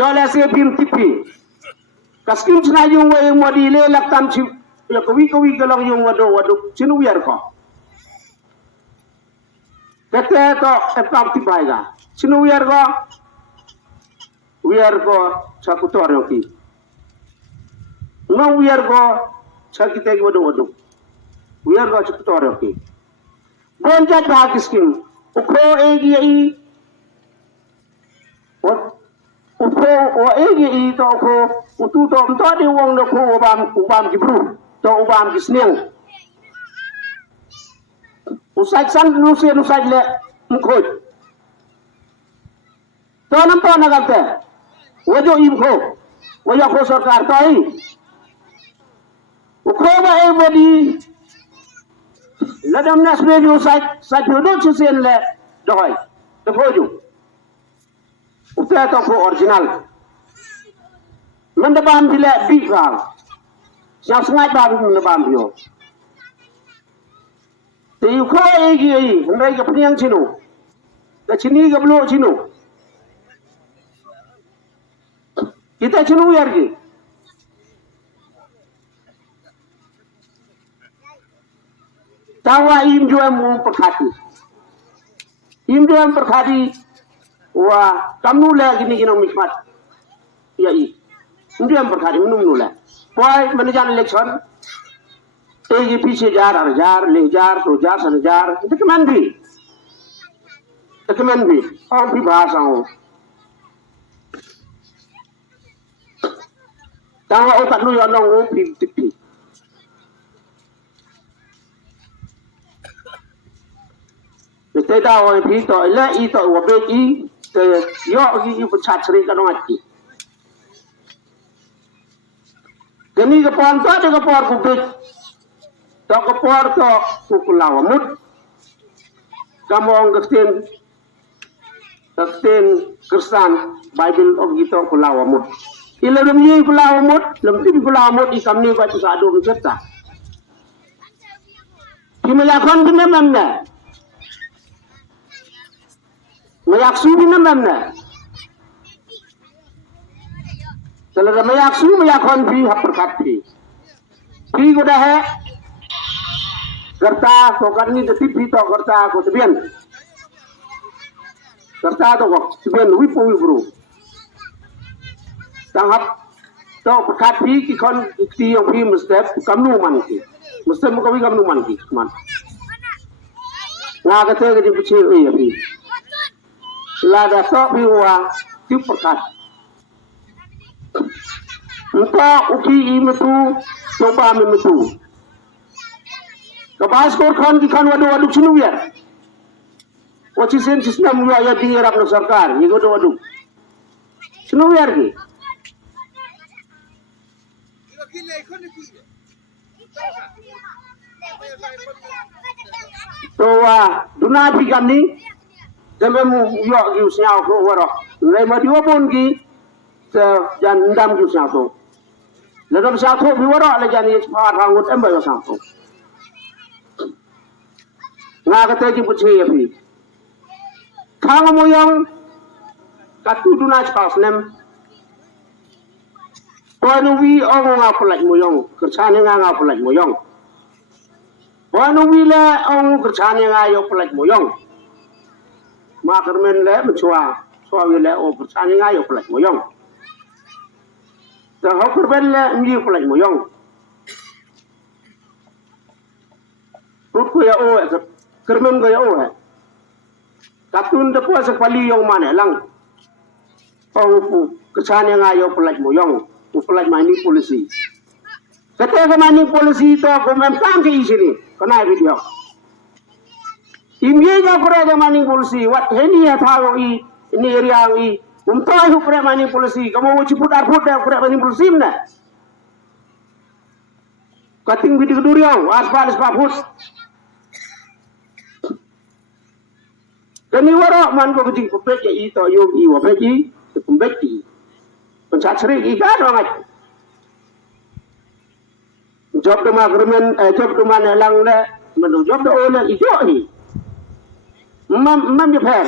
yo la se pim tipi kaskim chna yung way modi le laktam chi ya kawi galang yung wado chinu yer ko kete to epam tipaiga chinu yer ko chakutor yoki no yer ko chakite wado yer ko chakutor yoki bonja ta kiskim ukho egi o egi to ko utu to di wong no ko ubam gibru to ubam gisneng usai san usai le mkhoj to nam to nagate wajo imkho wajo ko sarkar to ai ukho ba e bodi ladam nas me jo sai do chusen le doy to khoju upaya ko original mendabam bila bikal yang sengaja baru mendabam dia tu ko egi ndai ke peniang cinu ke cini ke belo cinu kita cinu yar ki tawa im juam perkhati wah kamu lagi ni kena mikmat ya i ndiam perkhati menung la poi menejan election egi piche jar le jar to jar san jar itu keman bi orang pi bahasa ho tawa otak lu yo nong pi tipi te da o pi to le I to wo be I te yo gi I pechat sri kan mati kini ke pon to de ke por ku be to ke por to ku lawa mut kamong kestin Kristen Bible og gitu ku lawa mut ila dum yi ku lawa mut lum ti ku lawa mut I kam ni ba ti sa do meta kimela kon bi memna Mayaksu bi namna kalau mayaksu mayakon bi haperkat bi goda hai करता तो करनी तो टिप्पी तो करता को तबियन करता तो तबियन विपु विब्रू तंगap तो प्रकाpi की kon ti yang pi mustep kamnu man ki mustep mo kami kamnu man ki man nga ka te ke di puche e ya pi la da so pi wa ti prakat nta uki I metu coba metu kabas ko khan ki khan wadu chinu ya wachi sen sistem yo ya dingar apna sarkar ye wadu chinu ya ki to wa duna pi kamni jambe mu yo gi usnya ko waro le ma diwa pun ki jan ndam gi usnya to le dam sa ko bi waro le jan ye pa rangut emba yo sa to nga ka te ki puche ya pi khang mo yang ka tu duna chas nem Wanu wi ong nga pelaj mo yang kerjane nga pelaj mo yang wanu wi le ong kerjane nga yo pelaj mo yang ma kermen le mchua wi le o kerjane nga yo pelaj mo yang ta ho kerben le mi pelaj mo yang rut ko ya o kermen ko ya o katun de po sa pali yang mana lang ong kerjane nga yo pelaj mo yang upelaj mining policy. Ketika mining policy itu aku memang ke sini, kena video. Imye jo kore mining policy, wat heni ya tahu ini area ini, untuk itu kore mining policy, kamu mau ciput kore mining policy mana? Kating video duriau, aspal hus. Kini warok man ko kucing kupet ya itu yogi wapeti, kumbeti. Pencak seri ikan orang job de agreement job de mana lang le menu job de oleh ijo ni mam je per